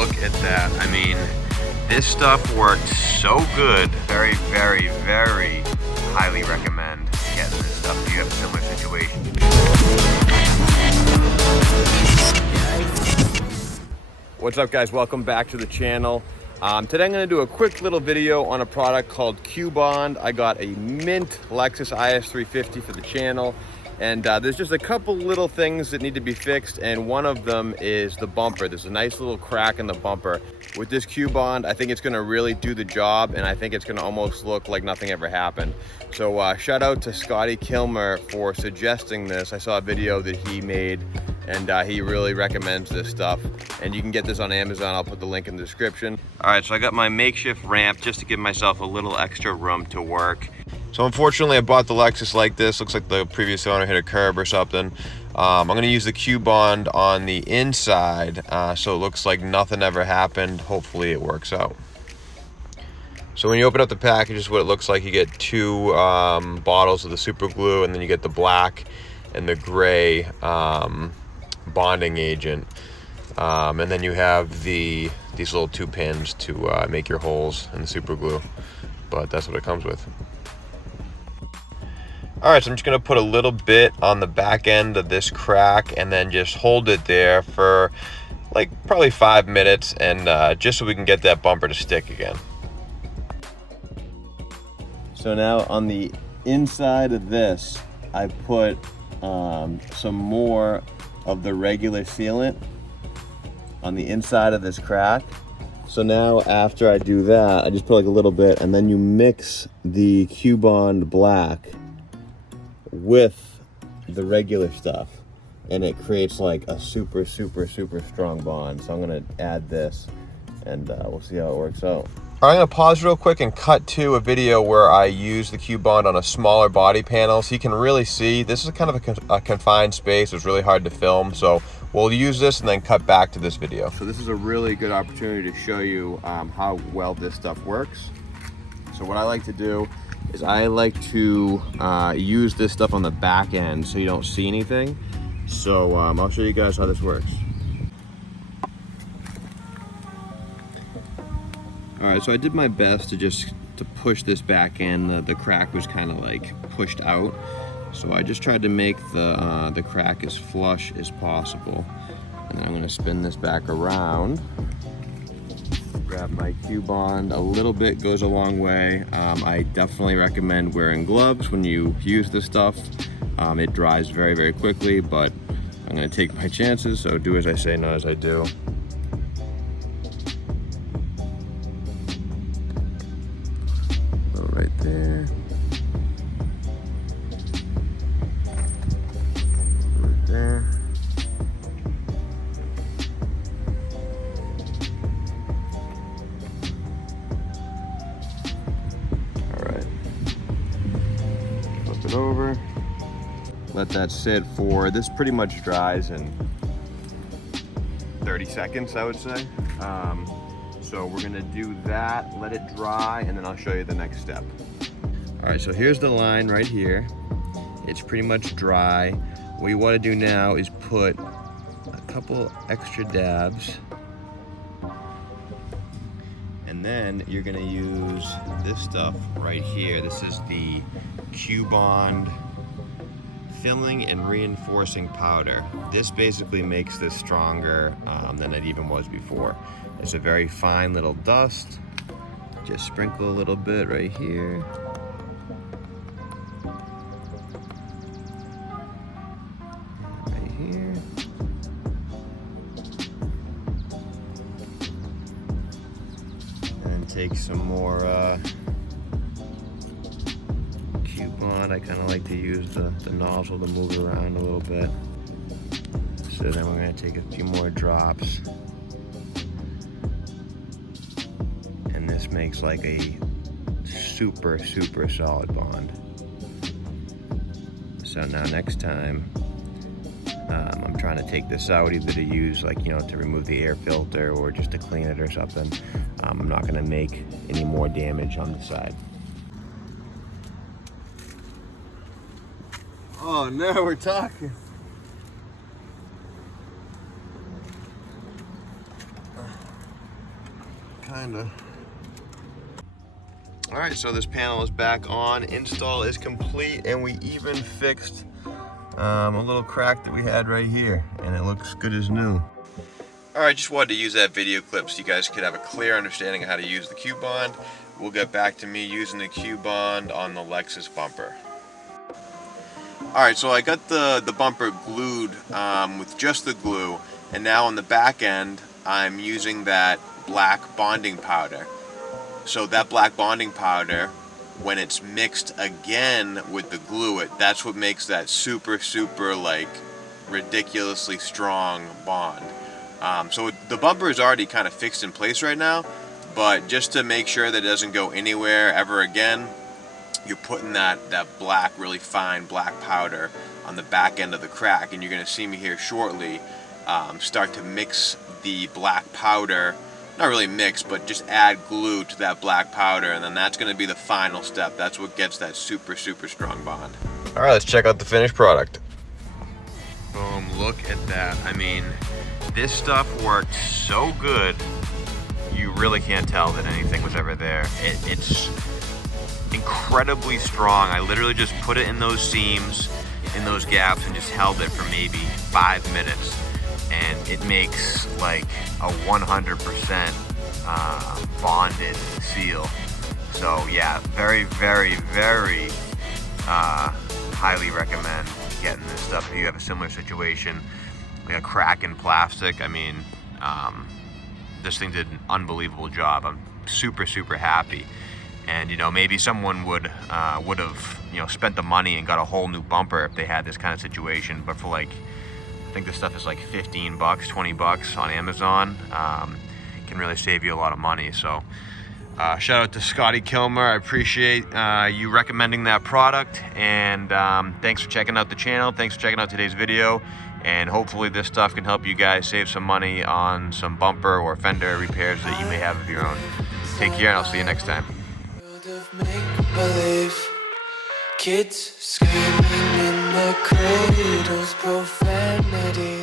look at that. I mean, this stuff works so good. Very, very, very highly recommend getting this stuff if you have a similar situation. What's up, guys? Welcome back to the channel. Today I'm going to do a quick little video on a product called Q-Bond. I got a mint Lexus IS350 for the channel, and there's just a couple little things that need to be fixed, and one of them is the bumper. There's a nice little crack in the bumper. With this Q-Bond, I think it's going to really do the job, and I think it's going to almost look like nothing ever happened. So shout out to Scotty Kilmer for suggesting this. I saw a video that he made, and he really recommends this stuff, and you can get this on Amazon. I'll put the link in the description. All right, so I got my makeshift ramp just to give myself a little extra room to work. So unfortunately, I bought the Lexus like this. Looks like the previous owner hit a curb or something. I'm gonna use the Q-Bond on the inside, so it looks like nothing ever happened. Hopefully it works out. So when you open up the package, this is what it looks like. You get two bottles of the super glue, and then you get the black and the gray bonding agent, and then you have these little two pins to make your holes in the super glue, but that's what it comes with. All right, so I'm just gonna put a little bit on the back end of this crack and then just hold it there for like probably 5 minutes, and just so we can get that bumper to stick again. So now on the inside of this, I put some more of the regular sealant on the inside of this crack. So now after I do that, I just put like a little bit, and then you mix the Q-Bond black with the regular stuff, and it creates like a super strong bond. So I'm gonna add this, and we'll see how it works out. All right, I'm gonna pause real quick and cut to a video where I use the Q-Bond on a smaller body panel, so you can really see. This is kind of a confined space. It's really hard to film, so we'll use this and then cut back to this video. So this is a really good opportunity to show you how well this stuff works. So what I like to do is I like to use this stuff on the back end so you don't see anything. So I'll show you guys how this works. All right, so I did my best to push this back in. The crack was kind of like pushed out. So I just tried to make the crack as flush as possible. And then I'm gonna spin this back around. Grab my Q-Bond. A little bit goes a long way. I definitely recommend wearing gloves when you use this stuff. It dries very quickly, but I'm gonna take my chances, so do as I say, not as I do. Go right there. Right there. Over, let that sit for, this pretty much dries in 30 seconds, I would say. So we're gonna do that, let it dry, and then I'll show you the next step. All right, so here's the line right here. It's pretty much dry. What you want to do now is put a couple extra dabs, and then you're gonna use this stuff right here. This is the Q-Bond filling and reinforcing powder. This basically makes this stronger than it even was before. It's a very fine little dust. Just sprinkle a little bit right here. Right here. And take some more Q-Bond. I kind of like to use the nozzle to move around a little bit. So then we're going to take a few more drops. And this makes like a super solid bond. So now next time, I'm trying to take this out, either to use like, to remove the air filter or just to clean it or something. I'm not going to make any more damage on the side. Oh, now we're talking. kinda. All right, so this panel is back on. Install is complete, and we even fixed a little crack that we had right here, and it looks good as new. All right, just wanted to use that video clip so you guys could have a clear understanding of how to use the Q-Bond. We'll get back to me using the Q-Bond on the Lexus bumper. All right, so I got the bumper glued with just the glue, and now on the back end, I'm using that black bonding powder. So that black bonding powder, when it's mixed again with the glue, that's what makes that super like ridiculously strong bond. So the bumper is already kind of fixed in place right now, but just to make sure that it doesn't go anywhere ever again, you're putting that black, really fine black powder on the back end of the crack, and you're going to see me here shortly start to mix the black powder. Not really mix, but just add glue to that black powder, and then that's going to be the final step. That's what gets that super strong bond. All right, let's check out the finished product. Boom, look at that. I mean, this stuff worked so good, you really can't tell that anything was ever there. It's incredibly strong. I literally just put it in those seams, in those gaps, and just held it for maybe 5 minutes. And it makes like a 100% bonded seal. So yeah, very highly recommend getting this stuff if you have a similar situation, like a crack in plastic. I mean, this thing did an unbelievable job. I'm super happy. And you know, maybe someone would have, you know, spent the money and got a whole new bumper if they had this kind of situation. But for like, I think this stuff is like $15, $20 on Amazon. Can really save you a lot of money. So shout out to Scotty Kilmer. I appreciate you recommending that product. And thanks for checking out the channel. Thanks for checking out today's video. And hopefully this stuff can help you guys save some money on some bumper or fender repairs that you may have of your own. Take care, and I'll see you next time. Kids screaming in the cradles, profanity.